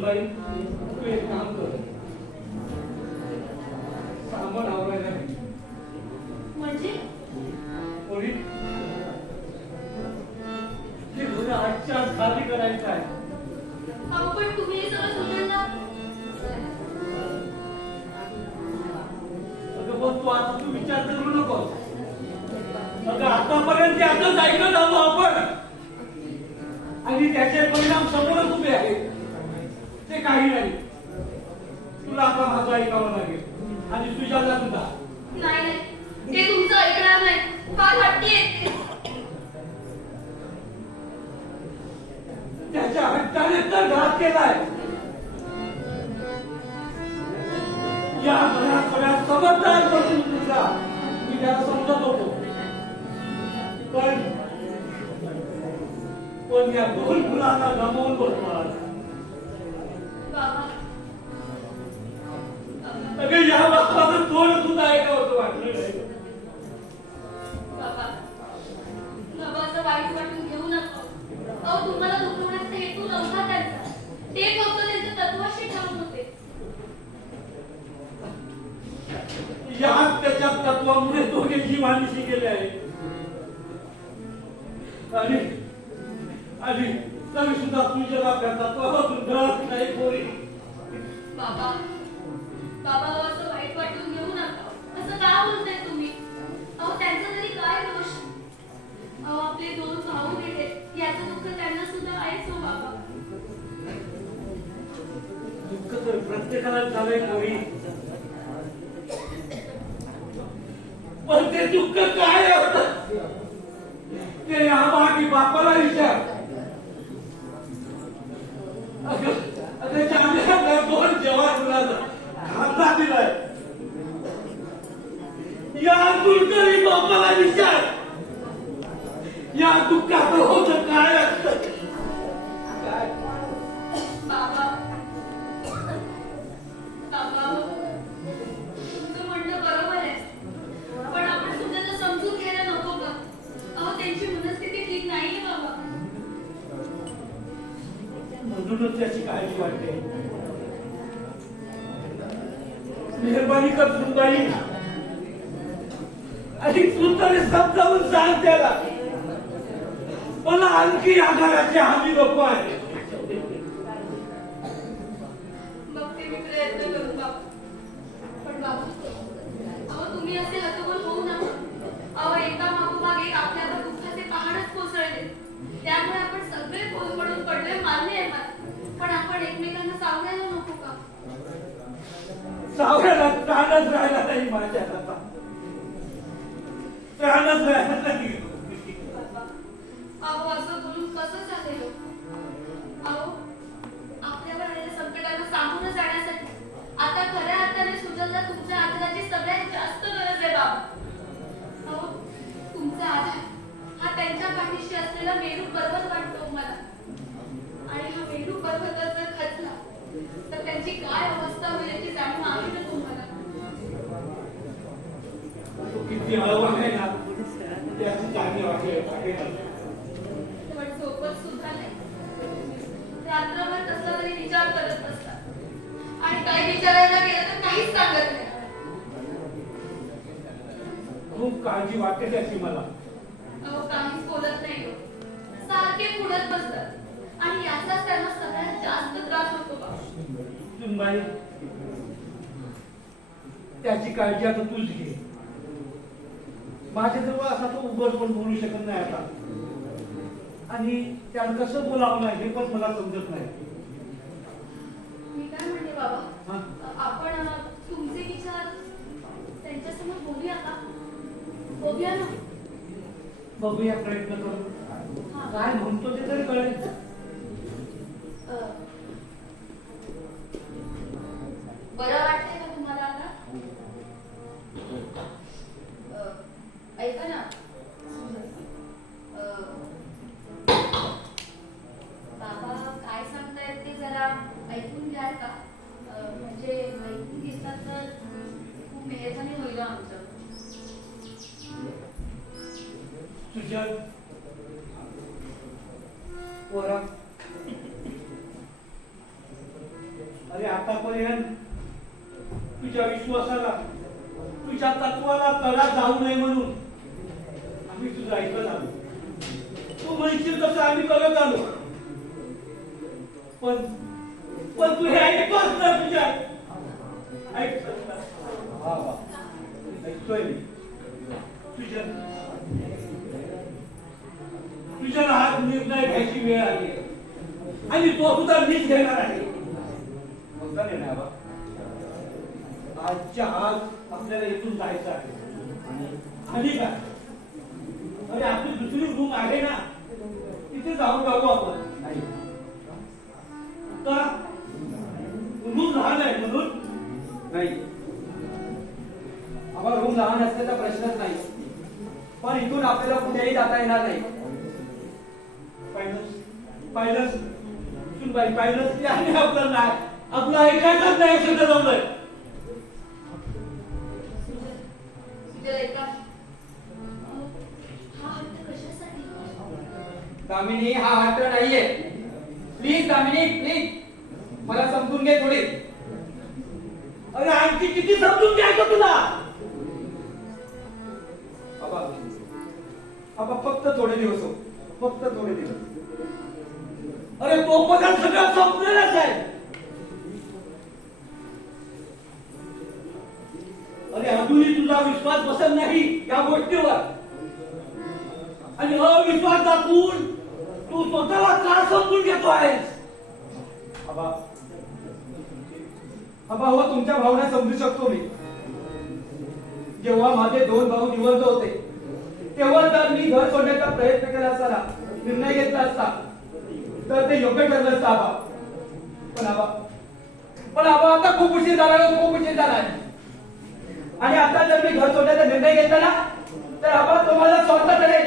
सुनबाई तू एक काम कर, सामान आवरायला घे. म्हणजे पोरी हे घर आजच्या आज खाली करायचं आहे. अहो पण तुम्ही हे सगळं सुचवलं. अगं पण तू आता तू विचार करू नको. अगं आतापर्यंत त्यातच ऐकत आलो आपण आणि त्याचे परिणाम समोरच उभे आहेत. ते काही नाही, तुला आता माझं ऐकावं लागेल आणि तुझ्याला सुद्धा. नाही नाही ते तुमचं ऐकणार नाही. फार हट्टी आहेत ते. त्याच्या हट्टाने तर घात केलाय. या घरात समजदार बनून तुझा मी त्याला समजत होतो, पण या दोन मुलांना गमावून बसणार. बाबा अगं या बापाचं थोडं सुद्धा ऐकावं वाटलं नाही. बाबा बाबाचं वाईट वाटून घेऊ नका. अहो तुम्हाला दुखवण्याचा हेतू नव्हता त्यांचा. ते फक्त त्यांचं तत्वाशी ठेवत होते. या त्याच्या तत्वामुळे दोघेही माणूशी गेले आहे. आणि तरी सुद्धा तुझ्या आपल्या तत्वापासून घरात नाही पोरी. बाबा बाबा असं वाईट वाटून घेऊ नका. असं का बोलताय तुम्ही? अहो त्यांचा तरी काय दोष? अहो आपले दोन भाऊ गेले याचं दुःख त्यांना सुद्धा आहेच हो बाबा. दुःख तर प्रत्येकाला झालंय पोरी, पण ते दुःख काय असतं ते आबा की बापाला विचार. अगं चांगल्या दोन जवान मुलांना खांदा दिलाय. या दुर्दैवी बापाला विचार या दुःखाचं होतं काय असतं. काय बाबा बाबा तुमचं म्हणणं बरोबर आहे, पण आपण सुद्धा तर समजून घ्यायला नको का? अहो त्यांची मनस्थिती ठीक नाहीये बाबा. म्हणूनच त्याची काळजी वाटते. मेहरबानी कर सुनबाई आणि तू तरी समजावून सांग त्याला, मला आणखी या घराची हानी नको आहे. बघते मी प्रयत्न करू बाबा. पण बाबा अहो तुम्ही असे हतबल होऊ नका. अहो एका मागोमाग एक आपल्यावर दुःखाचे पहाडच कोसळले. त्यामुळे आपण सगळे कोलमडून पडले मान्य आहे मला, पण आपण एकमेकांना सावरायला नको का? सावरायला त्राणच राहिला नाही माझ्या हातात, त्राणच राहिला नाही. बाबा अहो असं बोलून कसं चालेल? अहो आपल्यावर आलेल्या संकटांना सामोरं जाण्यासाठी आता खऱ्या अर्थाने सुजलला तुमच्या आधाराची सगळ्यात जास्त गरज आहे बाबा. अहो तुमचा आधार हा त्यांच्या पाठीशी असलेला मेरू पर्वत वाटतो मला. आणि हा मेरू पर्वत जर खचला तर त्यांची काय अवस्था होईल याची जाणीव आहे ना तुम्हाला? तू किती हळू आहे ना त्याची जाणीव आहे. पण झोपत सुद्धा नाही. रात्रभर कसला तरी विचार करत असतात आणि काही विचारायला गेलं तर काहीच सांगत नाही. खूप काळजी वाटते त्याची मला. अहो काहीच बोलत नाही हो. सारखे पुढत बसतात आणि याचाच त्यांना सगळ्यात जास्त त्रास होतो बाबा. सुनबाई त्याची काळजी आता तूच घे. माझ्याजवळ असा तो उघड पण बोलू शकत नाही आता, आणि त्याला कसं बोलावं नाही हे पण मला समजत नाही. मी काय म्हणते बाबा, आपण तुमचे विचार त्यांच्यासमोर बोलूया का? बोलूया ना. बघूया, प्रयत्न करू. काय म्हणतो ते तरी कळेल. बरं वाटतंय का तुम्हाला आता? ऐका ना बाबा काय सांगतायत ते जरा ऐकून घ्याल का? म्हणजे ऐकून घेतलं तर खूप मेहरबानी होईल आमचं. तुझ्या पोरा अरे आतापर्यंत तुझ्या विश्वासाला, तुझ्या तत्वाला तडा जाऊ नये म्हणून आम्ही तुझं ऐकत आलो. तू म्हणशील तसं आम्ही करत आलो. पण पण तू हे ऐकतोस ना तुझ्या ऐकतोय मी तुझ्या तुझ्याला हा निर्णय घ्यायची वेळ आली आणि तो सुद्धा मीच घेणार आहे. कोणता निर्णय बा? आजच्या आज आपल्याला इथून जायचं आहे. आणि काय अरे आपली दुसरी रूम आहे ना, तिथे जाऊन राहू आपण. नाही का रूम लहान आहे म्हणून? नाही आम्हाला रूम लहान असल्याचा प्रश्नच नाही, पण इथून आपल्याला कुठेही जाता येणार नाही. पाहिलंच सुनबाई, पाहिलंच की आणि आपलं नाही, आपलं ऐकायचंच नाही असं ठरवलंय. दामिनी हा हट्ट नाहीये. प्लीज दामिनी प्लीज मला समजून घे थोडी. अरे आणखी किती समजून घ्यायचं तुला? बाबा फक्त थोडे दिवस हो, फक्त थोडे दिवस. अरे तोपर्यंत सगळं संपलेलंच आहे. अरे अजूनही तुझा विश्वास बसत नाही या गोष्टीवर आणि अविश्वास दाखवून तू स्वतःला का समजून घेतो आहेस? बाबा हो, तुमच्या भावना समजू शकतो मी. जेव्हा माझे 2 भाऊ जिवंत होते तेव्हा जर मी घर सोडण्याचा प्रयत्न केला असता, निर्णय घेतला असता, तर ते योग्य ठरलं असतं आबा. पण आबा आता खूप उशीर झाला, खूप उशीर झाला. आणि आता जर मी घर सोडण्याचा निर्णय घेतला ना, तर आबा तुम्हाला स्वतः करेल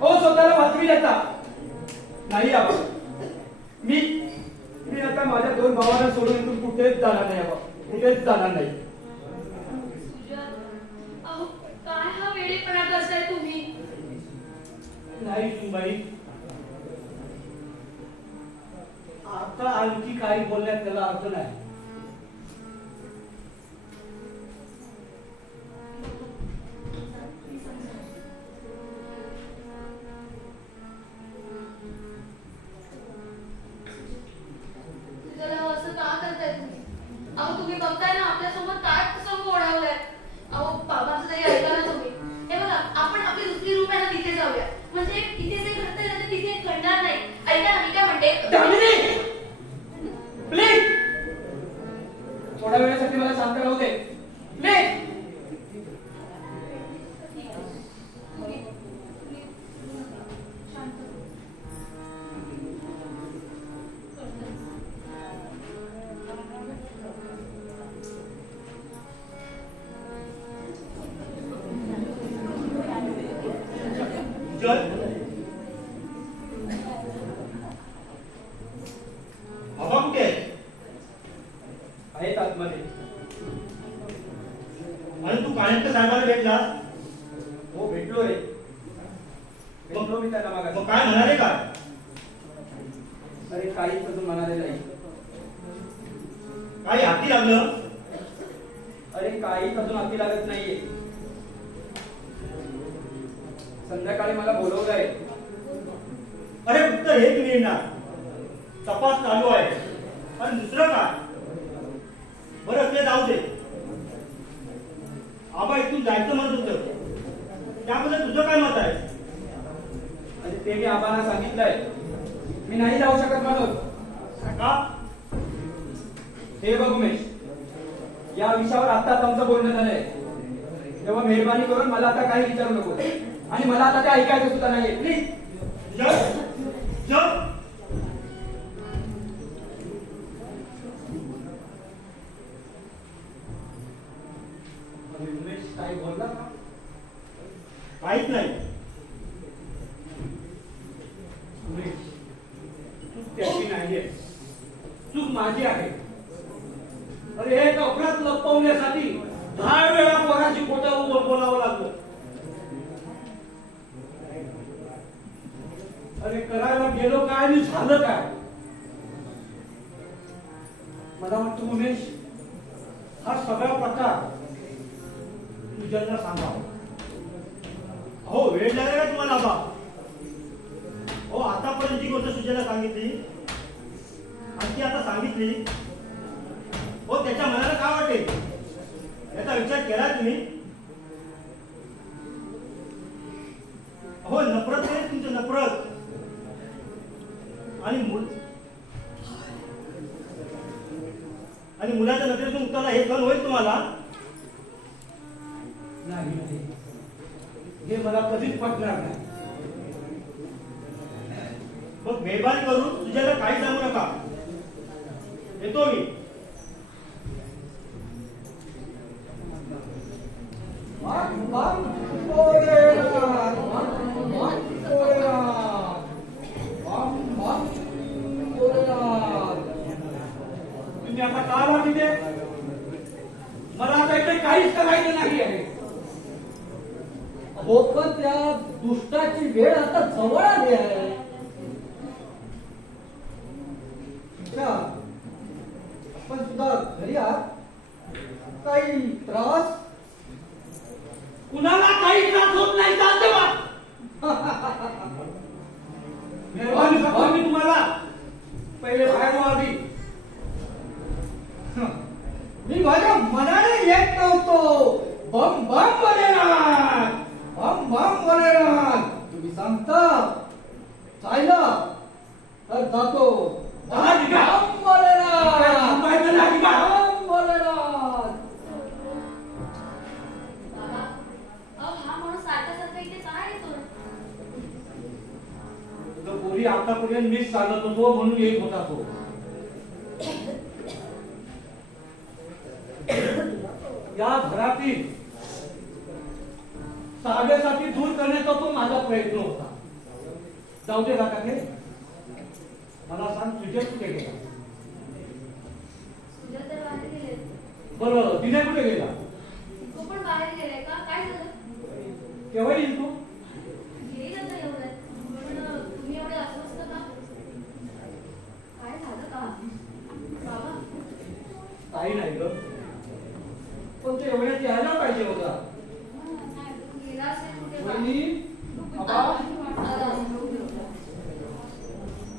हो, स्वतःला वाचवी देता नाही आबा. मी आता माझ्या 2 भावांना सोडून इथून कुठेच जाणार नाही आबा, कुठेच जाणार नाही. काय हा वेडेपणा करताय तुम्ही? नाही सुनबाई, आता आणखी काही बोलण्यात त्याला अर्थ नाही. असं का करताय तुम्ही? अहो तुम्ही बघताय ना आपल्यासोबत काय कसं ओढावलंय. अहो बाबांचं तरी ऐका ना तुम्ही. हे बघा, आपण आपली दुसरी रूम आहे ना तिथे जाऊया, म्हणजे तिथे जे घडतंय ना ते तिथे घडणार नाही. ऐका ना, मी काय म्हणते, प्लीज थोड्या वेळासाठी मला शांत राहू दे प्लीज. बाबा कुठे आहेत आतमध्ये. आणि तू काळ्यांच्या साहेबाला भेटला? हो भेटलो रे, भेटलो मी त्यांना मागा. मग काय म्हणाले का? अरे काहीच अजून म्हणाले नाही. काही हाती लागलं? अरे काहीच अजून हाती लागत नाहीये. संध्याकाळी मला बोलवलंय. अरे फक्त हेच मिळणार, तपास चालू आहे. पण दुसरं काय? बरं ते जाऊ दे. आबा इथून जायचं म्हणत होतं, त्याबद्दल तुझं काय मत आहे? आणि ते मी आबांना सांगितलंय, मी नाही जाऊ शकत म्हणून. का? हे बघ उमेश, या विषयावर आताच आमचं बोलणं झालंय, तेव्हा मेहरबानी करून मला आता काही विचारू नको. आणि मला आता ते ऐकायचं सुद्धा नाहीये प्लीज. उमेश काही बोलला का? काहीच नाही. उमेश, चूक त्याची नाहीये, चूक माझी आहे. अरे हे कपड्यात लपवण्यासाठी 10 वेळा पोराची खोटं बोलावं लागलं. अरे करायला गेलो काय आणि झालं काय? मला वाटतं उमेश हा सगळा प्रकार तुझ्यांना सांगावा. हो वेळ लागेल का तुम्हाला आबा? हो आतापर्यंत जी गोष्ट सुजयला सांगितली आणि ती आता सांगितली, हो त्याच्या मनाला काय वाटेल याचा विचार केला तुम्ही? हो नफरत नाही तुमचं, नफरत आणि मुलाच्या नजरेतून उत्तराला हे सहन होईल तुम्हाला? नाही, हे मला कधीच पटणार नाही. मग मेहरबानी करून तुझ्याला काही सांगू नका, येतो मी. तुम्ही आता का आला तिथे? मला आता इथे काहीच करायचं नाही आहे. हो पण त्या दुष्टाची वेळ आता जवळ आली आहे. अच्छा, आपण सुद्धा घरी आहात? काही त्रास? कुणाला काही त्रास होत नाही चालते बा. मेहरबानी करतो मी तुम्हाला पहिले बाहेर आधी. मी माझ्या मनाने येत नव्हतो. बम बम बोलेनात, बम बम बोलेनात. तुम्ही सांगता चायला तर जातो. हा, निघा. बम बोलेनात, सांगायचं नाही का? बम बोलेनात. बाबा हा माणूस सारखा इथे काय येतो? तुझं पोरी आतापर्यंत मीच सांगत होतो म्हणून येत होता तो. या घरातील सावेसाठी दूर करण्याचा तो माझा प्रयत्न होता. जाऊ दे का हे? मला सांग तुझे कुठे गेला? तुझ्या तर बाहेर गेले. बरं दिने कुठे गेला? तू पण बाहेर गेलाय का? काय झालं? केव्हा येईल तू? येईल आता एवढ्यात. पण तुम्ही एवढे अस्वस्थ का? काय झालं का? बाबा काही नाही ग, पण ते एवढ्यात यायला पाहिजे होता. गेला असेल कुठे बा. वहिनी, आबा,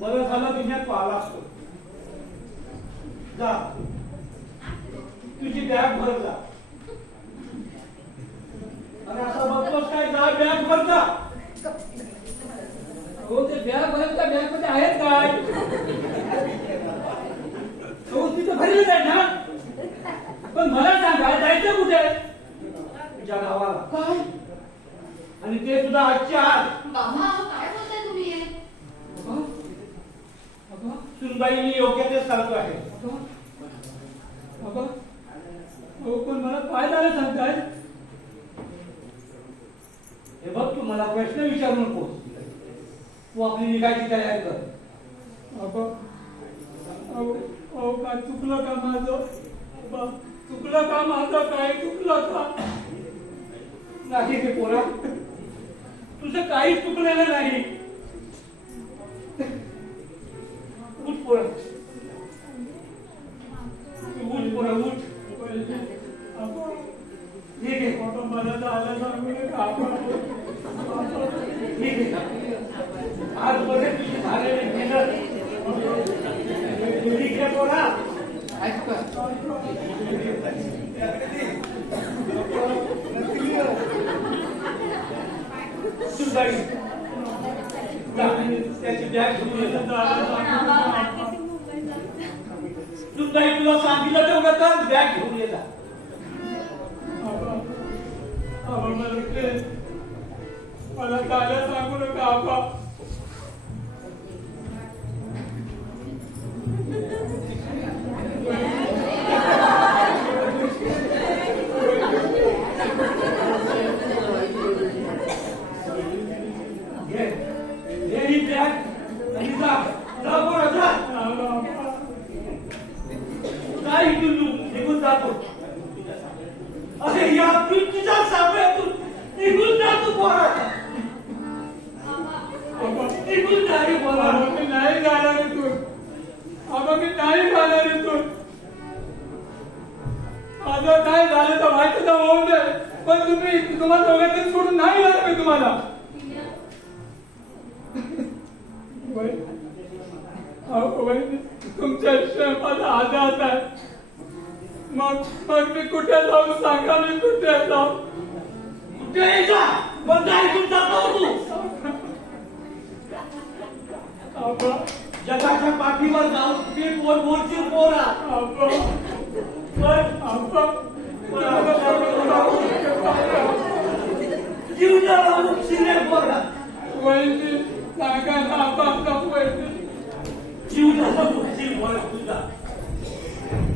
बरं झालं दुनियात पाहिला असतो. जा तुझी बॅग भर जा. आणि असं बघतोस काय? जा बॅग भर जा. हो ते बॅग भरत त्या बॅग मध्ये आहेत काय? हो तिथं भरलीच आहे ना. पण मला सांगा जायचं कुठे? तुझ्या गावाला. काय? आणि ते सुद्धा आजच्या आज. बाबा काय बोलताय तुम्ही हे? अगं, अगं, सुनबाईंनी योग्य ते सांगतो आहे. अगं, अगं, हो पण मला काय झालं सांगताय? हे बघ तू मला प्रश्न विचारू नकोस. तू आपली निघायची तयारी कर. अगं, अहो अहो, काय चुकलं का माझं? अबा, चुकलं का माझं? काय चुकलं का? नाही ते पोरा, तुझं काहीच चुकलेलं नाही. उठ पोरा, उठ पोरा, उठ. ठीक आहे, मला झालं सांगू नका. ठीक आहे. आज मध्ये तुझी झालेली मेहनत ठीक आहे पोरा. सुनबाई त्याची बॅग घेऊन येतात. सुनबाई तुला सांगितलं तेवढं तर बॅग घेऊन येतात. मला काय सांगू नका आबा. हे ही बॅग आणि जा जा पोरा जा. जा इथून तू निघून जातो. अरे या तुझ्या सामन्यातून निघून जातो पोरा. निघून जा रे पोरा. मी नाही जाणार इथून. आबा मी नाही जाणार इथून. आपलं काय झालं तर माहिती तर होऊन दे, पण तुम्हाला दोघांनी सोडून नाही येणार मी तुम्हाला. वहिनी, तुमच्या माझा आधार आहे. मग मी कुठे जाऊ सांगा, मी कुठे जाऊ? कुठे जा पण काय तुमचा तू आबा, जगाच्या पाठीवर जाऊन ते पोर बोलतील पोरा आबा, आबा, जीव जाऊ शिरे पोरा वहिनी सांगा ना आबा, वहिनी. जीव जाऊ शिरे पोरा तुझा.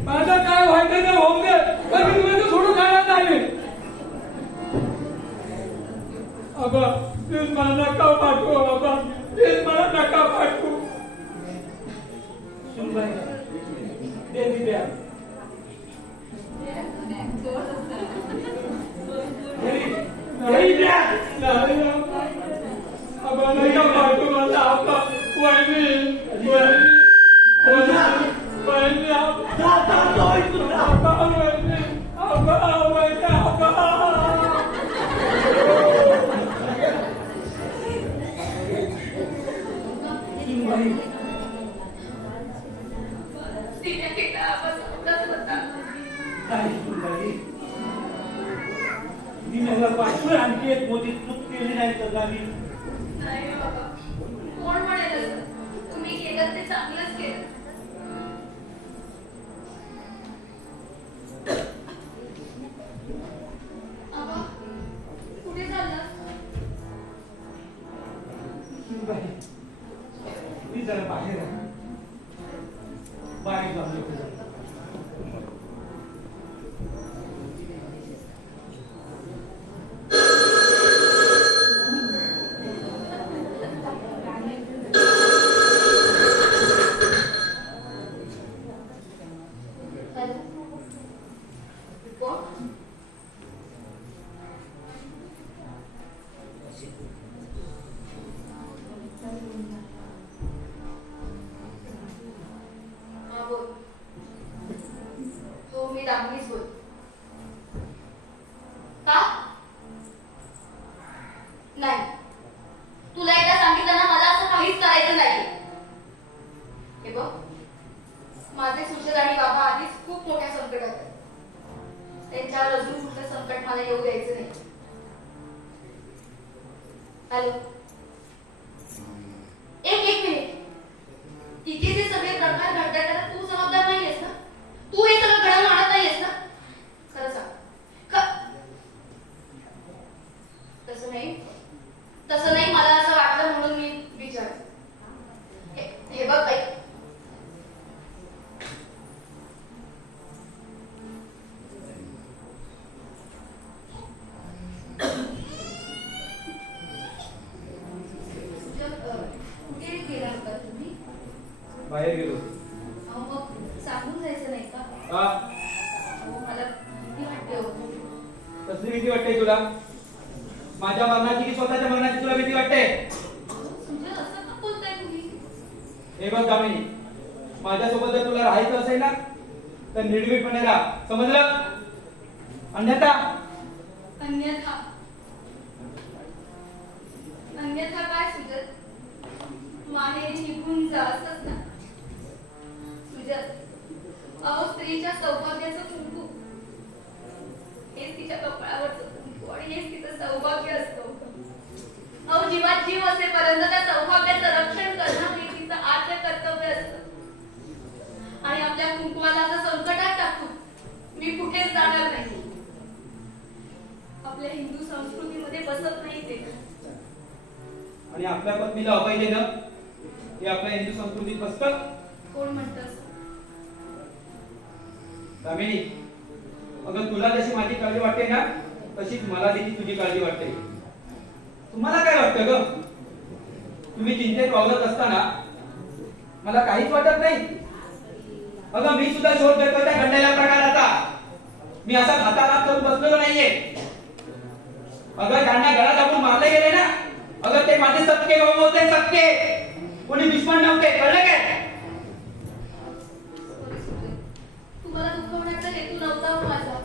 माझं काय व्हायचं ते होऊन दे, पण मी तुम्हाला सोडून जाणार नाही. आबा, प्लीज मला नका पाठवू. आबा, प्लीज मला नका पाठवू. सुनबाई दे दिल्या घरी द्या. नाही, आबा नका पाठवू मला. आबा, वहिनी, वहिनी, वहिनी, आबा, जाता जाऊ तुझा. आबा, वहिनी, आबा, वहिनी, आबा. सुनबाई तिने तिला आवाज आवडत होता. काय सुनबाई दिल्याला पाठवून आणखी एक मोठी चूक केली नाही तर गावी. नाही बाबा, कोण म्हणेल असं? तुम्ही केलं ते चांगलंच केलं. आबा, कुठे चालला? सुनबाई मी जरा बाहेर आहे. बाहेर जाऊन येतो जरा. कोण? हा बोल. हो मी दामिनीच बोल. का? नाही, तुला एकदा सांगितलं ना, मला असं काहीच करायचं नाही. हे बघ, माझे सुशल आणि बाबा आधीच खूप मोठ्या संकटात आहेत. त्यांच्यावर अजून कुठलं संकट मला येऊ द्यायचं नाही. हॅलो, एक मिनिट. इथे जे सगळे प्रकार घडतात त्याला तू जबाबदार नाहीयेस ना? तू हे सगळं घडवून आणत नाहीयेस ना? खरं सांग. तसं नाही, मला असं वाटलं म्हणून मी विचार. हे बघ ऐक, कुठे गेला होता तुम्ही? बाहेर गेलो. अहो मग सांगून जायचं नाही का? का? अहो मला भीती वाटते हो. कसली भीती वाटते तुला? माझ्या मरणाची की स्वतःच्या मरणाची तुला भीती वाटते? म्हणजे असं का बोलताय तुम्ही? हे बघ दामिनी, माझ्यासोबत जर तुला राहायचं असेल ना तर निर्भीडपणे राहा, समजलं? अन्यथा अन्यथा अन्यथा काय सुजत? माहेरी निघून जा असंच ना? सुजत, अहो स्त्रीच्या सौभाग्याचं कुंकू हेच तिच्या कपाळावरचं कुंकू आणि हेच तिचं सौभाग्य असतं. अहो जीवात जीव असेपर्यंत त्या सौभाग्याचं रक्षण करणं हे तिचं आद्य कर्तव्य असतं. आणि आपल्या कुंकवाला असं संकटात टाकून मी कुठेच जाणार नाही. आपल्या हिंदू संस्कृतीमध्ये बसत नाही ते. आणि आपल्या पत्नीला अभय देणं हे आपल्या हिंदू संस्कृतीत बसतं? कोण म्हणतं? दामिनी, अगं तुला जशी माझी काळजी वाटते ना तशीच मला देखील तुझी काळजी वाटते. तुम्हाला काय वाटतं ग? तुम्ही चिंतेत वावरत असताना मला काहीच वाटत नाही. अगं मी सुद्धा शोध घेतो त्या घडलेल्या प्रकाराचा. मी असा हाताहात करून बसलेलो नाहीये. अगं ज्यांना घरात आपण मारले गेले ना, अगं ते माझे सख्खे भाऊ होते, सख्खे. कोणी दुश्मन नव्हते, कळलं काय? तुम्हाला दुखवण्याचा हेतू नव्हता हो माझा.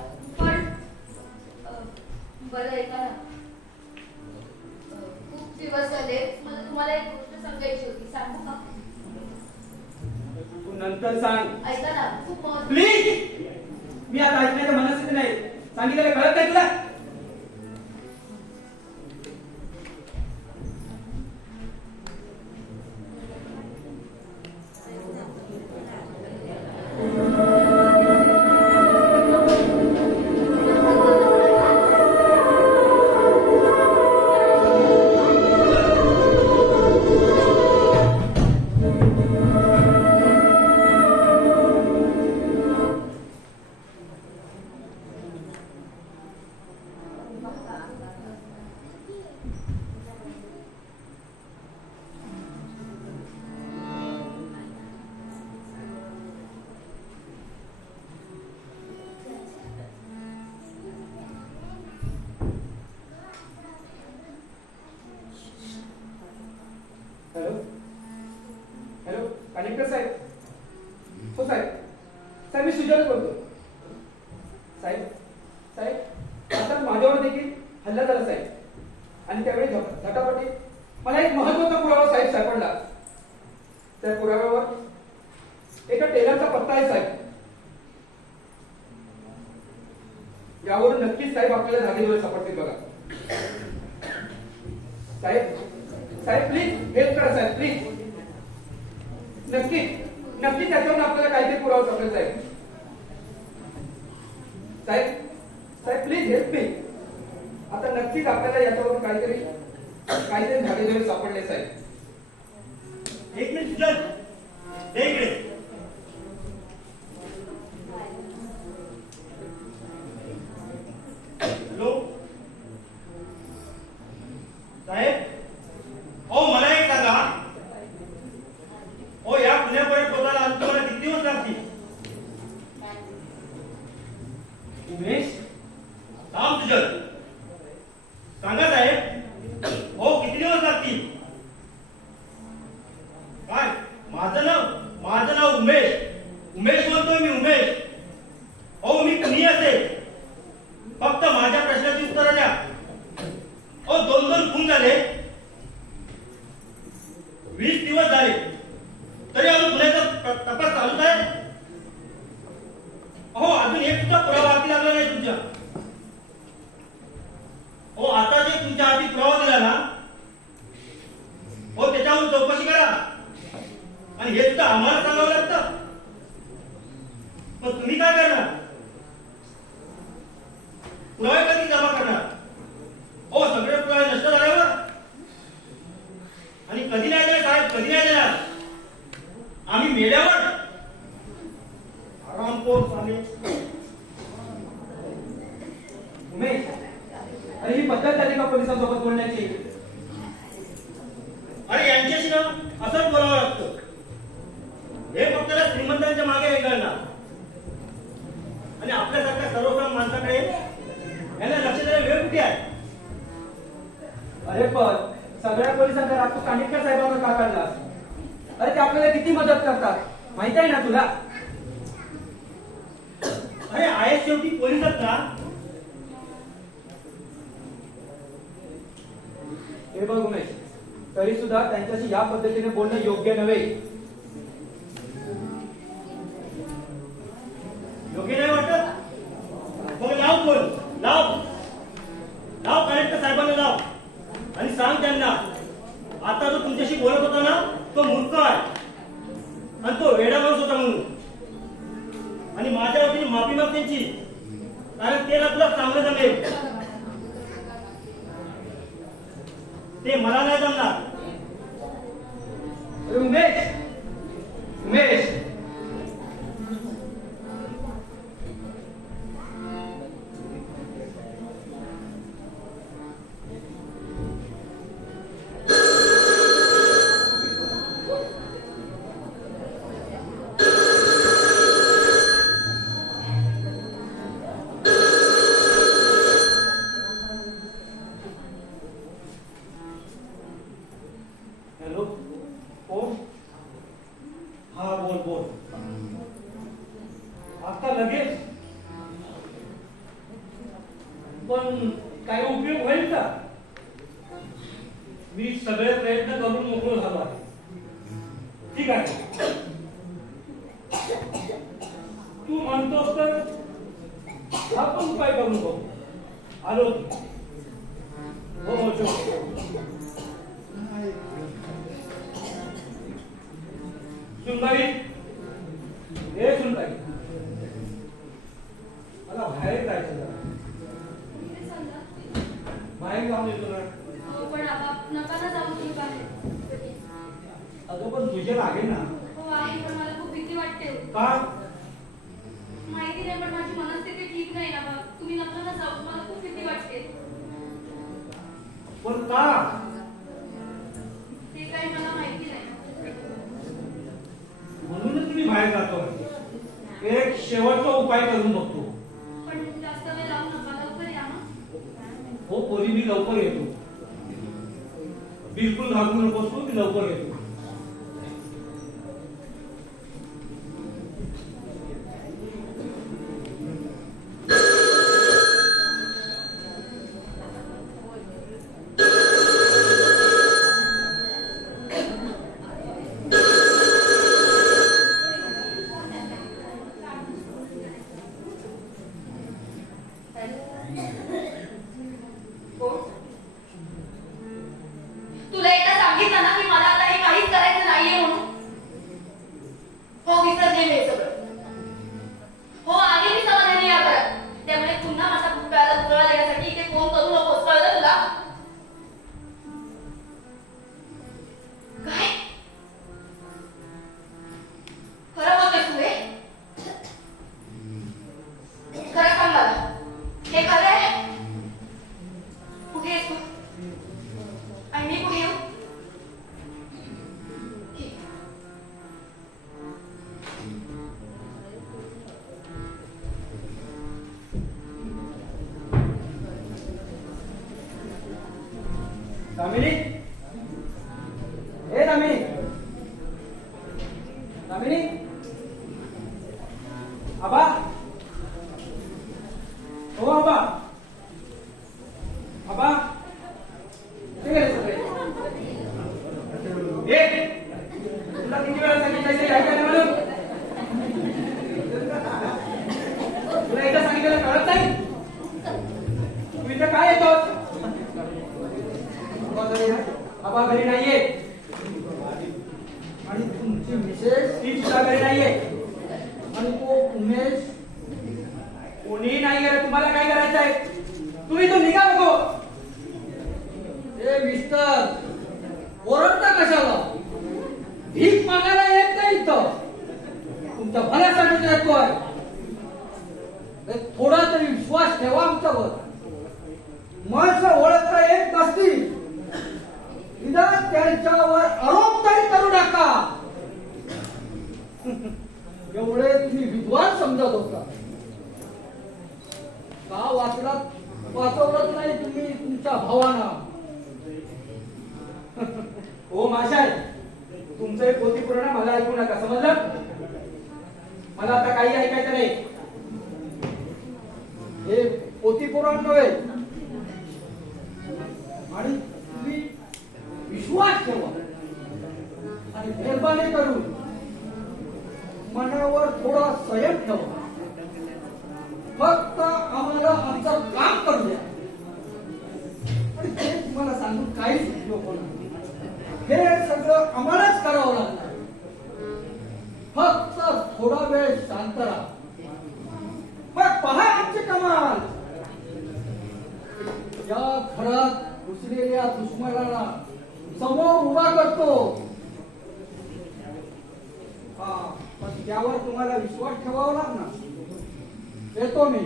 मी आता ऐकण्याच्या मनस्थिती नाही. सांगितलेलं कळत नाही तुला? हॅलो हॅलो कलेक्टर साहेब. हो साहेब. साहेब मी सुजल बोलतो. साहेब साहेब आता माझ्यावर देखील हल्ला झाला साहेब. आणि त्यावेळी झटापटी मला एक महत्वाचा पुरावा साहेब सापडला. त्या पुराव्यावर एका टेलरचा पत्ता आहे साहेब. यावरून नक्कीच साहेब आपल्याला धागेदोरे सापडतील बघा. साहेब साहेब प्लीज हेल्प करा साहेब प्लीज. नक्की नक्की त्याच्यावर आपल्याला काहीतरी पुरावा सापडेल साहेब. साहेब साहेब प्लीज हेल्प मी. आता नक्कीच आपल्याला याच्यावरून काहीतरी धागेदोरे सापडले साहेब. एक मिनिट सुजल, दे इकडे. हॅलो साहेब. हो मला एक सांगा. हो या पुण्यापर्यंत पोहोचायला अजून तुम्हाला किती दिवस लागतील? उमेश थांब सुजल, सांगा साहेब. हो किती दिवस लागतील? काय माझं नाव उमेश. उमेश बोलतोय मी, उमेश. हो मी कुणी असेल, फक्त माझ्या प्रश्नाची उत्तरं द्या. हो 2 खून झाले, 20 दिवस झाले, तरी अजून गुन्ह्याचा तपास चालूच आहे. हो अजून एक सुद्धा पुरावा हाती लागला नाही तुमच्या. हो आता जे तुमच्या हाती पुरावा दिला ना, हो त्याच्यावर चौकशी करा. आणि हे सुद्धा आम्हाला सांगावं लागतं. पण तुम्ही काय करणार? पुरावे कधी जमा करणार? हो सगळे पुरावे नष्ट झाल्यावर. आणि कधी नाही देणार साहेब, कधी नाही देणार. आम्ही मेल्यावर आराम कोण सांगेल? उमेश अरे ही पद्धत झाली का पोलिसांसोबत बोलण्याची? अरे यांच्याशी ना असंच बोलावं लागतं. हे फक्त ना श्रीमंतांच्या मागे वेगळणार. आणि आपल्यासारख्या सर्वसामान्य माणसाकडे यांना लक्ष द्यायला वेळ कुठे आहे? अरे पण सगळ्या पोलिसांचा राग तू कानिटकर साहेबांवर का काढलास? अरे ते आपल्याला किती मदत करतात माहित आहे ना तुला? अरे आहे शेवटी पोलिसात ना. हे बघ उमेश, तरी सुद्धा त्यांच्याशी या पद्धतीने बोलणं योग्य नव्हे. योग्य नाही वाटत? मग लाव फोन, लाव कलेक्टर साहेबांना लाव. आणि सांग त्यांना आता जो तुमच्याशी बोलत होता ना तो मूर्ख आहे आणि तो वेडा माणूस होता म्हणून. आणि माझ्या वतीने माफी माग त्यांची, कारण ते ना तुला चांगलं जमेल. ते मला नाही जमणार. अरे उमेश उमेश हॅलो कोण? हा बोल बोल. आता लगेच? पण काय उपयोग होईल का? मी सगळे प्रयत्न करून मोकळो झालो आहे. ठीक आहे, तू म्हणतोस तर हा पण उपाय करू नको. आलो. हो हो ठेव. सुनबाई, हे सुनबाई, मला बाहेर जायचं जरा. कुठे चालला? बाहेर जाऊन येतो ना. पण आबा नका ना जाऊ तुम्ही बाहेर. अगं पण तुझे लागेल ना. हो आहे, पण मला खूप भीती वाटते. का? माहिती नाही, पण माझी मनस्थिती ठीक नाही ना बा. तुम्ही नका ना जाऊ, मला खूप भीती वाटते. पण का? ते काही मला माहिती नाही. म्हणूनच मी बाहेर जातो. एक शेवटचा उपाय करून बघतो. पण जास्त वेळ लावू नका, लवकर या ना. हो पोरी, मी लवकर येतो. बिलकुल घाबरू नकोस तू, मी लवकर येतो. तुला एकदा सांगितलं ना की मला आता हे काहीच करायचं नाहीये म्हणून. हो विसरले मी हे सगळं. हो आली मी समाधानी या घरात. त्यामुळे पुन्हा माझा भूतकाळाला पुरावा देण्यासाठी इथे फोन करू नकोस, कळलं तुला? काय खरं बोलतेस तू हे? खरं सांग मला, हे खरं आहे? कुठे आहेस तू? आणि मी कुठे येऊ? ठीक. दामिनी, ए दामिनी, दामिनी, आबा, हो आबा, आबा, कुठे गेले सगळे? ए, तुला किती वेळा सांगितलं ते ऐकायला म्हणून? तुला एकदा सांगितलं कळत नाही? तू इथे काय येतोस? आबा घरी नाहीये आणि तुमची मिसेस ती सुद्धा घरी नाहीये आणि तो उमेश कोणी नाही गेला. तुम्हाला काय करायचं आहे? तुम्ही तो निघा नको. ए मिस्टर, ओरडता कशाला? भीक मागायला येत नाही इथं. तुमच्या भल्यासाठी येतोय. थोडा तरी विश्वास ठेवा आमच्यावर. माणसं ओळखता येत नसतील निदान त्यांच्यावर आरोप तरी करू नका. एवढे तुम्ही विद्वान समजत होता. का वाचवलं नाही तुम्ही तुमच्या भावांना? हो माशाल, तुमचं एक पोथी पुराण मला ऐकू नका, समजलं? मला आता काही ऐकायचं नाही. हे पोथी पुराण नव्हे आणि तुम्ही विश्वास ठेवा आणि मेहरबानी करून मनावर थोडा संयम ठेवा. फक्त आम्हाला आमचं काम करू द्या. आणि ते तुम्हाला सांगून काहीच उपयोग होणार नाही. हे सगळं आम्हालाच करावं लागणार. फक्त थोडा वेळ शांत राहा. मग पहा आमची कमाल. या घरात घुसलेल्या दुश्मनाला समोर उभा करतो. हा, पण त्यावर तुम्हाला विश्वास ठेवावा लागणार. येतो मी.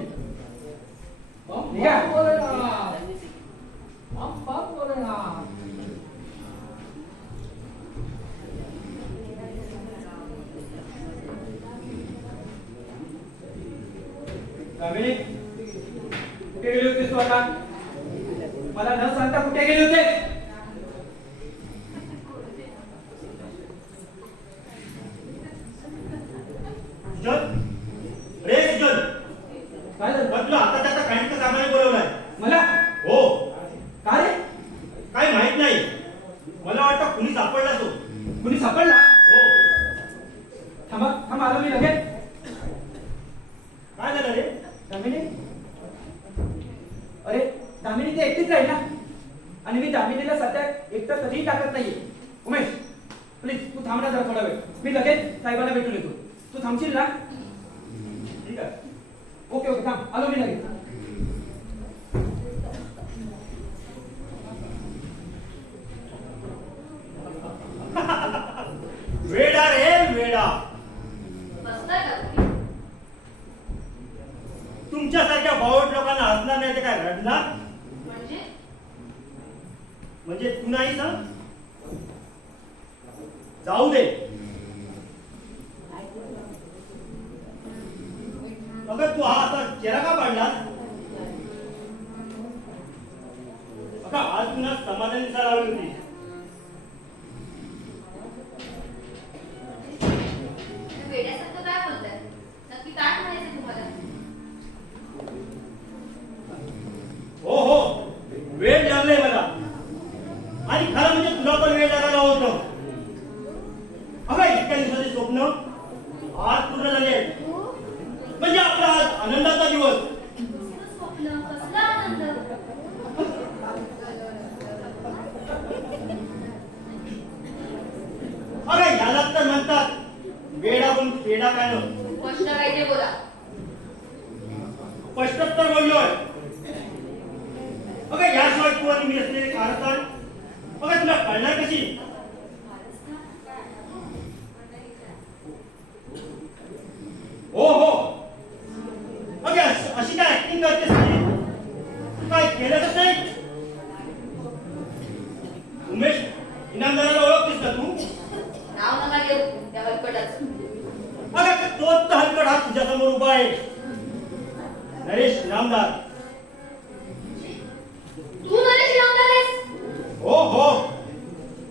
दामिनी, कुठे गेली होतीस तू आता? मला न सांगता कुठे गेली होते? सुजल, रे सुजल, काय झालं? तुला आता त्याचा काहींचं कामाने बोलवलाय. मला हो, काय रे? काय माहित नाही. मला वाटतं कुणी सापडला तो. कुणी सापडला? हो. थांबा थांबा, आलो मी लगेच. काय झालं रे? दामिनी? अरे दामिनी ती एकटीच राहील ना, आणि मी दामिनीला सध्या एकटं कधीही टाकत नाहीये. उमेश प्लीज तू थांब ना जरा थोडा वेळ, मी लगेच साहेबांना भेटून येतो. तू थांबशील ना? ठीक आहे. ओके ओके थांब, आलो मी लगेच. वेडा रे वेडा. बसलाय का तुम्ही? तुमच्यासारख्या बावट लोकांना हसणार नाही ते काय रडणार? म्हणजे म्हणजे तू नाही ना? जाऊ दे. अगं तू हा असा चेहरा का पाडलास? अगं आज तुला समाधान दिसायला लावली होती. वेड्यासारखं काय बोलताय? नक्की काय म्हणायचं तुम्हाला? हो हो, वेळ लागलाय मला. आणि खरं म्हणजे तुला पण वेळ लागायला होतं. अगं इतक्या दिवसाचे स्वप्न आज पूर्ण झाले. म्हणजे आपला आज आनंदाचा दिवस. कसलं स्वप्न, कसला आनंद. अगं यालाच तर म्हणतात वेडा पण पेडा काय न. स्पष्ट काय ते बोला. स्पष्टच तर बोललोय. अगं याशिवाय तू आणि मी असलेले कारस्थान अगं तुला कळणार कशी? हो हो, अगं अशी काय ऍक्टिंग करतेस तू? काय केलंच नाही? उमेश इनामदाराला ओळखतेस का तू? नाव नका घेऊ त्या हलकटाचं. अगं तोच तर हलकट हा तुझ्यासमोर उभा आहे. नरेश इनामदार. तू नरेश इनामदार आहेस? हो हो,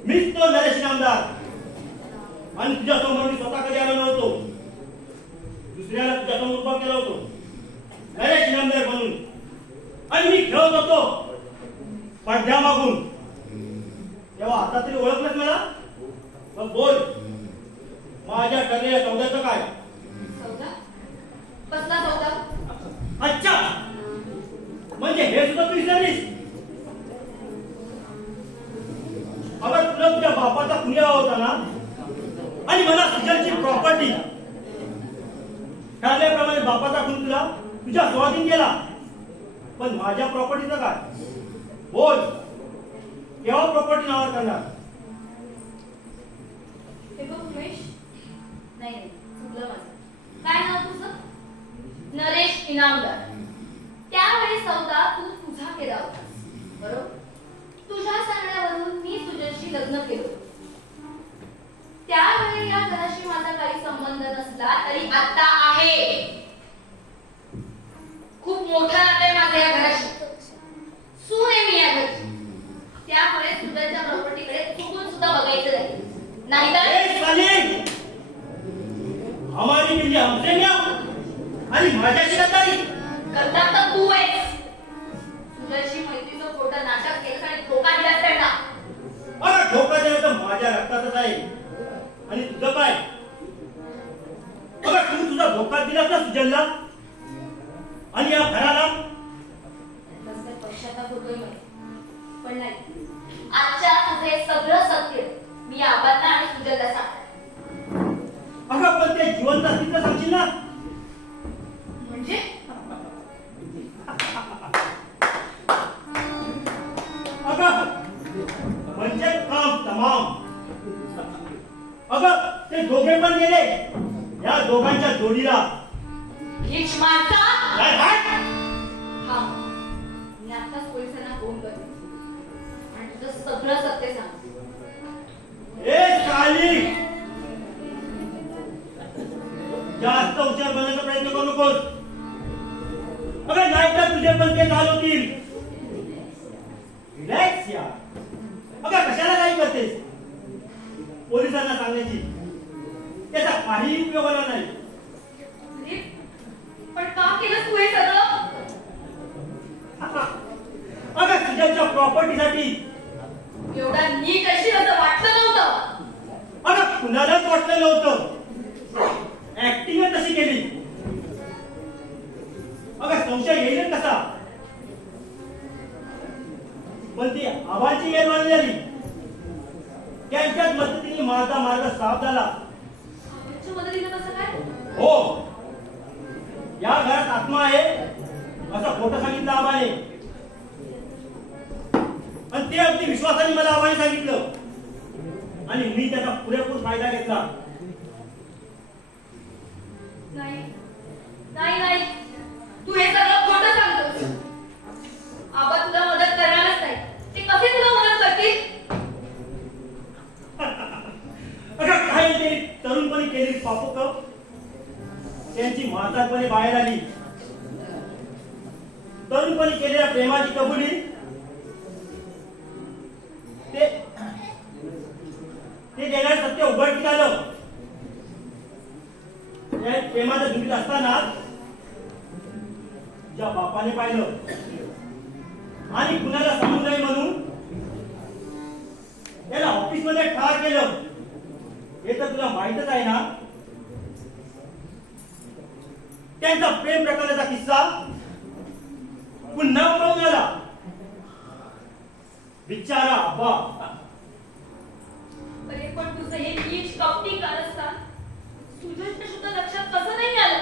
मीच तो नरेश इनामदार. आणि तुझ्यासमोर मी स्वतः कधी आलो नव्हतो. दुसऱ्याला तुझ्यासमोर उभा केला होतो नरेश इनामदार म्हणून. आणि मी खेळत होतो पडद्या मागून. तेव्हा आता तरी ओळखलंच मला? मग बोल, माझ्या ठरलेल्या सौद्याचं काय? सौदा? कसला सौदा? अच्छा, म्हणजे हे सुद्धा तू विसरलीस? अगं तुला तुझ्या बापाचा खुनी हवा होता ना, आणि मला सुजलची प्रॉपर्टी. ठरल्याप्रमाणे बापाचा खून तुला तुझ्या स्वाधीन केला. पण माझ्या प्रॉपर्टीचं काय? बोल, केव्हा प्रॉपर्टी नावावर करणार? हे बघ उमेश, नाही नाही चुकलं माझं. काय नाव तुझं? नरेश इनामदार. त्यावेळी सौदा तू तुझा केला होतास, बरोबर? तुझ्या सांगण्यावरून मी सुजलशी लग्न केलं. त्यावेळी या घराशी माझा काही संबंध नसला तरी आता आहे. खूप मोठा नातं आहे माझं या घराशी. सून आहे मी या घरची. त्यामुळे सुजलच्या प्रॉपर्टीकडे चुकून सुद्धा बघायचं नाही. नाहीतर ए साली, हमारी बिल्ली हमसे न्या आणि माझ्याशी गद्दारी. करतात तर तू आहेस. सुजलशी मैत्रीचं खोटं नाटक केलं आणि धोका दिलास त्यांना. अरे धोका दिला तर माझ्या रक्तातच आहे. आणि तुझं काय? अगं तू तुझा धोका दिलास ना सुजलला आणि या घराला. कसं पश्चाताप होतोय मला. पण नाही, आजच्या तुझं हे सगळं सत्य मी आबांना आणि सुजलला सांगणार. अगं पण ते जिवंत असतील तर सांगशील ना? म्हणजे अगं म्हणजे काम तमाम. अगं ते दोघे पण गेले. या दोघांच्या जोडीला हीच माणसा. काय काय? हा, मी आताच पोलिसांना फोन करते आणि तुझं सगळं सत्य सांग. ए साली, जास्त हुशार बनण्याचा प्रयत्न करू नकोस. अगं नाहीतर तुझे पण ते चालवतील. रिलॅक्स या. अगं कशाला काही करतेस? पोलिसांना सांगायची त्याचा काही उपयोग होणार नाही. अरे, पण का केलंस तू हे सगळं? अगं तुझ्याच्या प्रॉपर्टीसाठी. एवढा नीट अशी असं वाटलं नव्हतं. अगं कुणालाच वाटलं नव्हतं. ऍक्टिंग तशी केली. अगं संशय येईलच कसा? पण ती आबांची मेहरबानी झाली. त्यांच्याच मदतीने माझा मार्ग साफ झाला. आबांच्या मदतीने कसं काय? हो, या घरात आत्मा आहे असं खोटं सांगितलं आबाने, आणि ते अगदी विश्वासाने मला आबाने सांगितलं, आणि मी त्याचा पुरेपूर फायदा घेतला. नाही नाही नाही, तू हे सगळं खोटं सांगतोस. आबा तुला मदत करणारच नाही. ते कसे तुला मदत करतील? अगं काय ते तरुणपणी केलेली पापोक त्यांची म्हातारपणे बाहेर आली. तरुणपणी केलेल्या प्रेमाची कबुली ते देणारे सत्य उघडकीस आलं. या प्रेमाच्या धुंदीत असताना ज्या बापाने पाहिलं आणि कुणाला सांगू नये म्हणून त्याला ऑफिस मध्ये ठार केलं, हे तर तुला माहितच आहे ना. त्यांचा प्रेम प्रकरणाचा किस्सा पुन्हा उमटून आला. बिचारा आबा. अरे पण तुझं हे नीच कपटी कारस्थान सुजयच्या सुद्धा लक्षात कसं नाही आलं?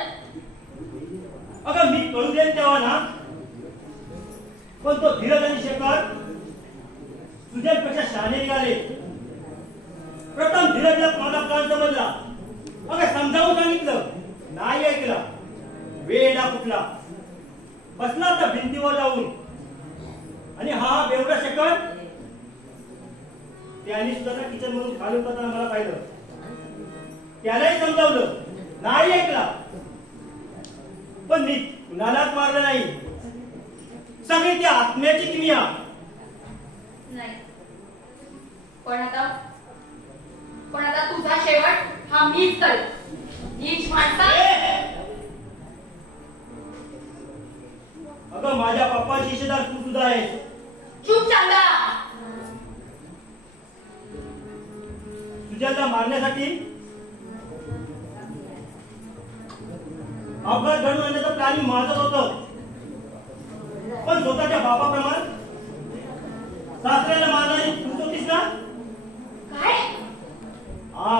अगं मी कळू देईन तेव्हा ना. पण तो धीरज आणि शेखर सुजयपेक्षा शहाणे निघाले. प्रथम धीरजला माझा प्लॅन समजला. अगं समजावून सांगितलं, नाही ऐकला. वेळा कुठला बसला तर भिंतीवर जाऊन. आणि हा बेवडा शेखर त्याने सुद्धा किचन मधून खाली उतरताना मला पाहिलं. त्यालाही समजावलं, नाही ऐकला. पण मी कुणालाच मारलं नाही. सगळी त्या आत्म्याची किमिया. नाही, पण आता तुझा शेवट हा मीच करेल. नीच माणसा. अगं माझ्या पप्पाची हिशेदार तू सुद्धा आहेस. चूप चांदा. सुजाता मारण्यासाठी अपघात घडून आणण्याचं प्लॅनिंग माझंच होतं. पण स्वतःच्या बापाप्रमाणे सासऱ्याला मारणारी तूच होतीस ना. काय? हा,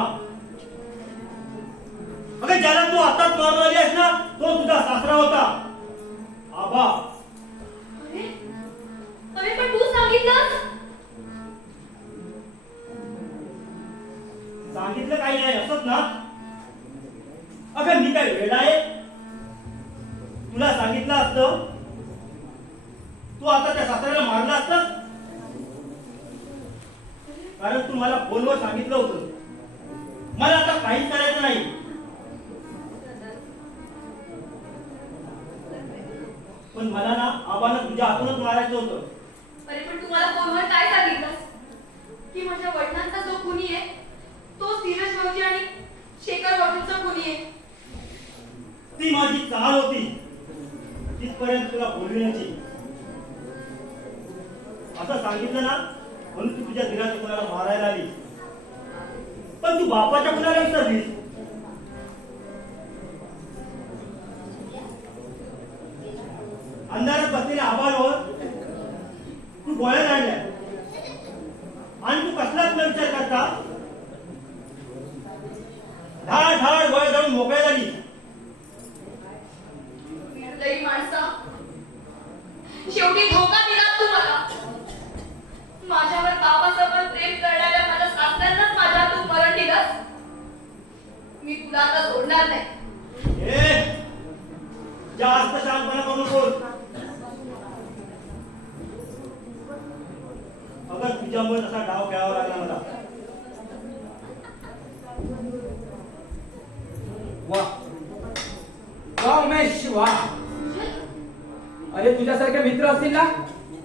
अगं ज्याला तू आताच मारून आली आहेस ना, तो तुझा सासरा होता, आबा. अरे अरे पण तू सांगितलंस. सांगितलं काही नाही असत ना. अगं मी काय वेडा आहे? तुला सांगितलं असतं तू आता त्या सासऱ्याला मारलं असतं. कारण तू मला फोनवर सांगितलं होतं मला आता काहीच करायचं नाही. पण मला ना आबांना तुझ्या हातूनच मारायचं होतं. अरे पण तू मला फोनवर काय सांगितलंस? की माझ्या वडिलांचा जो खुनी आहे तो धीरज भाऊजी आणि शेखर भाऊजींचा खुनी आहे. ती माझी चाल होती तिथपर्यंत तुला बोलविण्याची. असं सांगितलं ना म्हणून तू तुझ्या धीराच्या कुणाला मारायला आली. पण तू बापाच्या कुणाला विसरलीस. अंधारात बसलेल्या आबांवर तू गोळ्या काढल्या आणि तू कसलाच न विचार करता धाड धाड गोळ्या जाऊन मोकळ्या झाली. निर्दयी माणसा, शेवटी धोका दिला तू मला. माझ्यावर बाबासोबत प्रेम करणाऱ्या माझ्या सासऱ्यांनाच माझ्या हातून मरण दिलंस. मी तुला आता सोडणार नाही. ए, जास्त शांतपणा करू नकोस. अगं तुझ्यामुळे तसा डाव खेळावा लागला मला. वा वा उमेश वा. अरे तुझ्यासारखे मित्र असतील ना,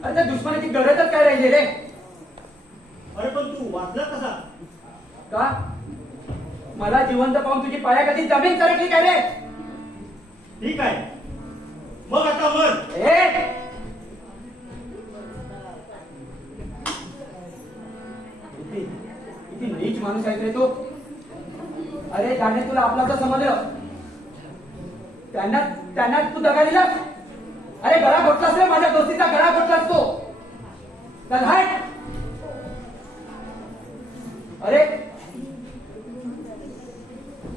अरे त्या दुश्मनाची गरजच काय राहिली रे. अरे पण तू वाचला कसा? का मला जिवंत पाहून तुझी पाया कधी जमीन सरकली काय रे? ठीक आहे, मग आता मग ए किती नीच माणूस आहे रे तो. अरे त्याने तुला आपला तर समजलं, त्यांना तू दगा दिला. अरे गळा घोटलास रे, माझ्या दोस्तीचा गळा घोटलास तो. चल हट. अरे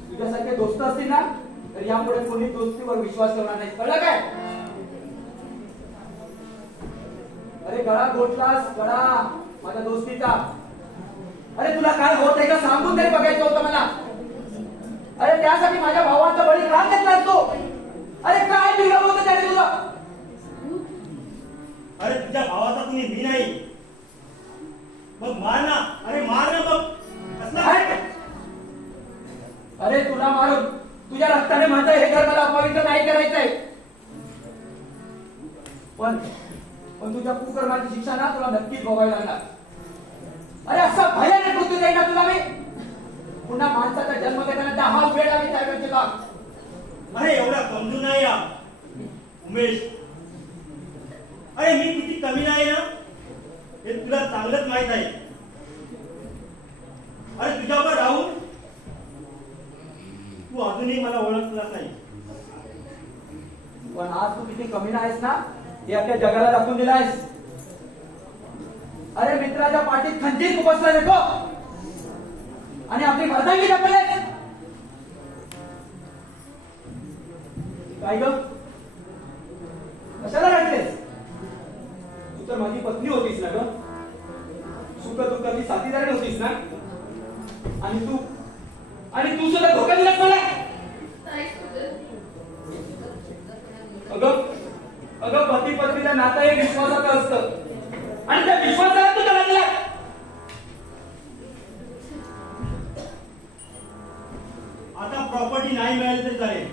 तुझ्यासारखे दोस्त असतील ना तर यापुढे कोणी दोस्तीवर विश्वास ठेवणार नाही, कळलं काय? अरे गळा घोटलास, गळा माझ्या दोस्तीचा. अरे तुला काय होत आहे का सांगून तरी बघायचं होतं मला. अरे त्यासाठी माझ्या भावाचा बळी का घेतलास तो? अरे काय बिघडवलं होतं त्याने तुला? अरे तुझ्या भावाचा कुणी मी नाही. मग मार ना, अरे मार ना मग. कसला हट. अरे तुला मारून तुझ्या रक्ताने माझं हे घर मला अपवित्र नाही करायचंय. पण तुझ्या कुकर्माची शिक्षा ना तुला नक्कीच भोगावी लागणार. अरे असं भयानक मृत्यू देईल ना तुला मी. पुन्हा माणसाचा जन्म घेताना 10 वेळा विचार केला. अरे एवढा कमजोर नाही या उमेश. अरे मी किती कमी नाही ना हे तुला चांगलंच माहित आहे. अरे तुझ्यावर राहून तू अजूनही मला ओळखलाच नाही. पण आज तू किती कमी नाहीस ना हे आपल्या जगाला दाखवून दिलं आहेस. अरे मित्राच्या पाठीत खंजीर उपसला देतो आणि आपली मर्दांगी दाखवले. काय ग कशाला रडतेस? तू तर माझी पत्नी होतीस ना ग, सुख दुःखाची साथीदार होतीस ना. आणि तू सुद्धा धोका दिलास मला. नाही सुजल. अगं पती पत्नीचं नातं हे विश्वासाचं असतं आणि त्या विश्वासाला तू त्याला दिला. आता प्रॉपर्टी नाही मिळाली तरी चालेल,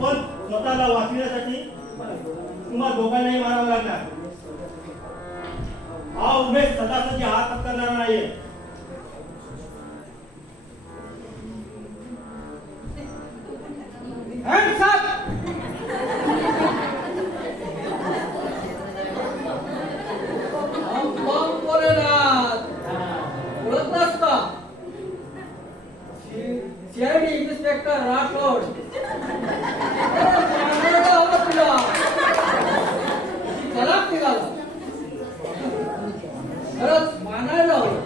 पण स्वतःला वाचविण्यासाठी तुम्हाला दोघांनाही मारावं लागणार. हा उमेश सदासची हात करणारा नाहीये. ओळखलास का? CID inspector Rathod. हवं तुला चलाक निघाला. खरंच मानायला हवं.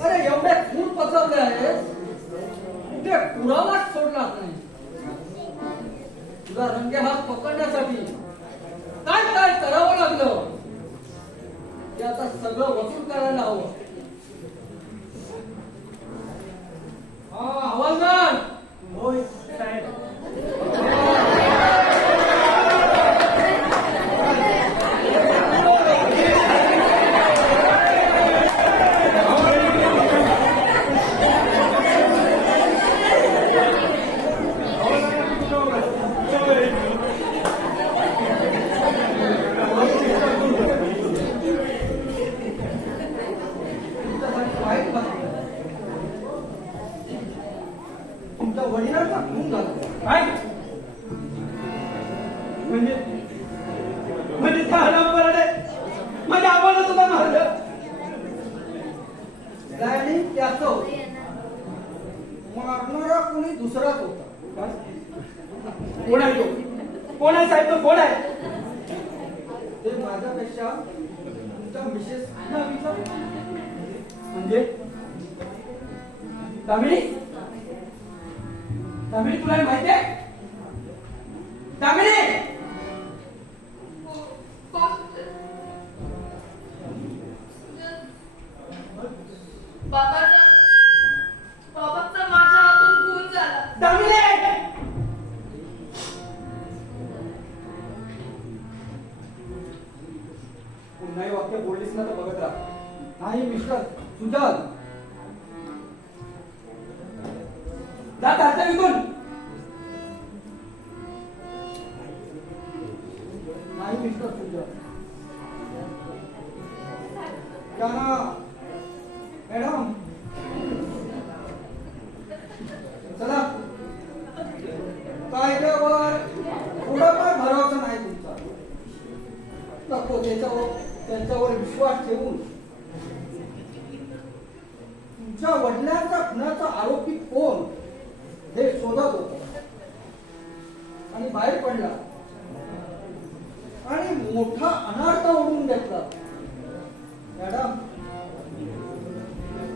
अरे एवढे खून पसरले आहेत कुठे पुरावाच सोडलाच नाही. तुला रंगे हात पकडण्यासाठी काय काय करावं लागलं ते आता सगळं वसूल करायला हवं. हा हवालदार. होय साहेब. तुमच्या वडिलांचा खून झाला. काय म्हणजे त्या हरामखोराने माझ्या आवाला सुद्धा मारलं. आणि त्याचं मारणारा कोणी दुसराच होता. कोण आहे तो? कोण आहे साहेब तो? कोण आहे? ते माझ्यापेक्षा तुमच्या मिसेस विचार. म्हणजे तामिळी तुला माहिती आहे? तामिळी हो सुजल. सुजल. बाबाचा माझ्या हातून खून झाला. तामिळी पुन्हा हे वाक्य बोललीस ना तर बघत राहा. नाही मिस्टर सुजल. जात आता इथून. नाही मिस्टर सुजल. त्यांना मॅडम चला कायद्यावर थोडाफार भरोसा नाही तुमचा. नको त्यांच्यावर विश्वास ठेवून तुमच्या वडिलांचा खुनाचा आरोपी कोण हे शोधत होता. आणि बाहेर पडला आणि मोठा अनार्थ ओढून घेतला. मॅडम,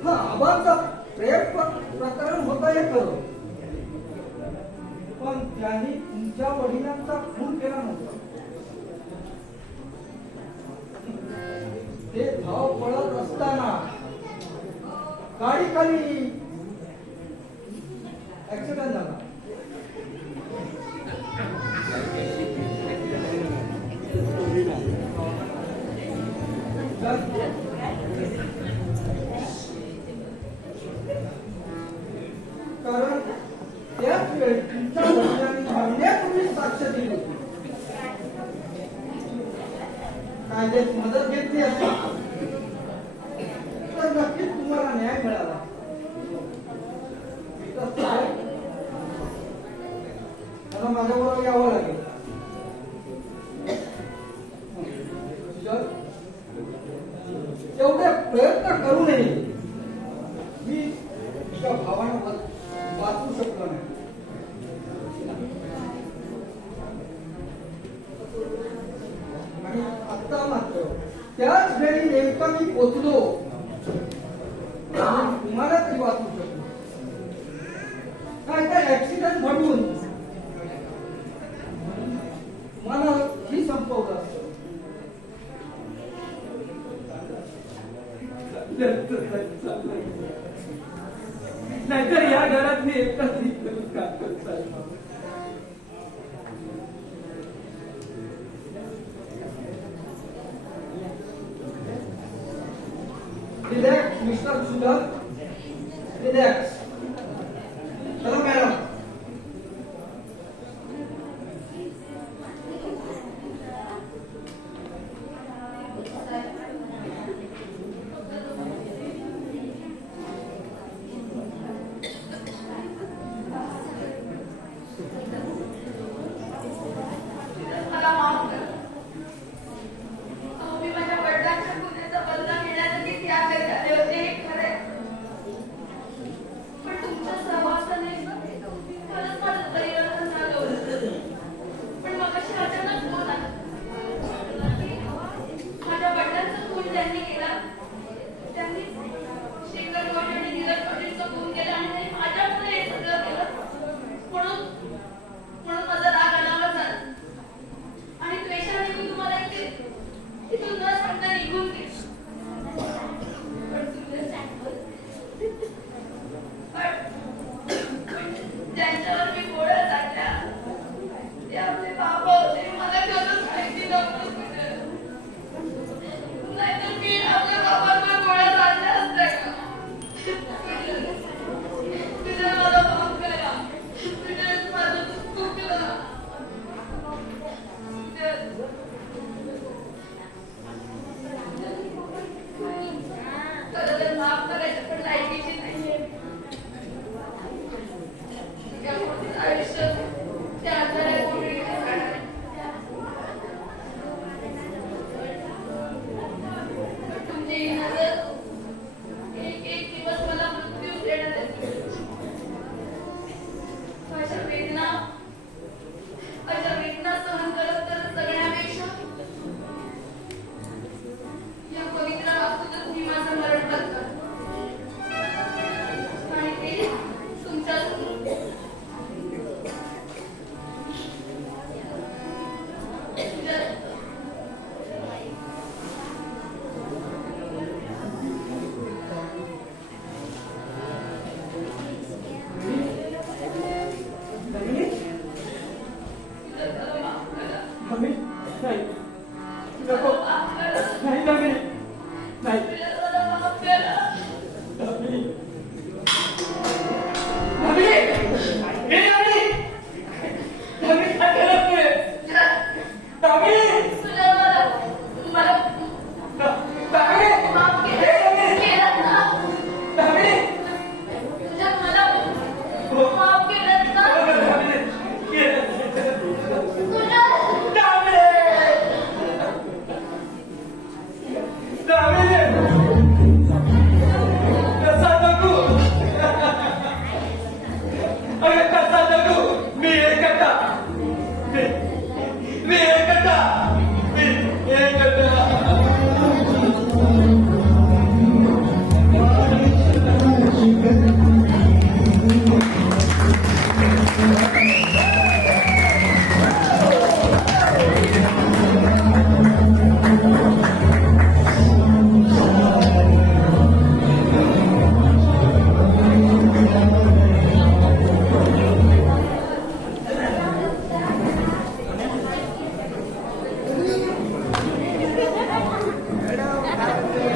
हा आबांचा प्रेम प्रकरण होता हे खरं, पण त्यांनी तुमच्या वडिलांचा खून केला नव्हता. ते धाव पळत असताना गाडी खाली ऍक्सिडेंट झाला. कारण त्याच वेळी तुमच्या वडिलांनी महिन्यापूर्वी साक्ष दिली होती. कायद्यात मदत घेतली असता तर नक्कीच तुम्हाला न्याय मिळाला. आता माझ्याबरोबर यावं लागेल. एवढे प्रयत्न करूनही मी तुझ्या भावानं वाचू शकलो नाही. आणि आता मात्र त्याच वेळी नेमका मी पोचलो आणि तुम्हाला तरी वाचू शकलो. काय काय ऍक्सिडेंट म्हणून तुम्हाला ही संपवलं असतं. नाहीतर या घरात मी एकटाच रिलॅक्स मिस्टर सुंदर, रिलॅक्स. चला मॅडम. मला माफ करा. अहो, मी माझ्या वडिलांच्या गुन्ह्याचा बदला घेण्यासाठी त्याग झाले होते हे खरे, पण तुमच्या सहवासाने खरंच माझं परिवर्तन झालं होतं. पण मग अशी अचानक फोन आला. माझ्या वडिलांचा खून त्यांनी केला. त्यांनी शेखर गौड आणि नीरज पाटीलचा खून केला आणि त्यांनी माझ्यामुळे हे सगळं केलं. म्हणून माझा राग अनावर झाला आणि द्वेषाने मी तुम्हाला इथून न सांगता निघून गेले. पण त्यांच्यावर मी गोळ्या टाकल्या. ते आपले बाबा होते, मला खरंच माहिती नव्हतं. नाहीतर मी आपल्या बाबांवर गोळ्या टाकल्या असत्या का? तुझ्या मला माफ करा. तुझ्याच माझं चुकलं. खरं तर माफ करायचं पण लायकीची नाहीये. आयुष्य त्या आजारात कोणी जाणार. तुमची ही नजर एक एक दिवस मला मृत्यू देणार आहे. अशा वेदना सहन करत करत सगळ्यापेक्षा या पवित्र वास्तूतच मी माझं मरण पत्करलं. आणि ते तुमच्या नाही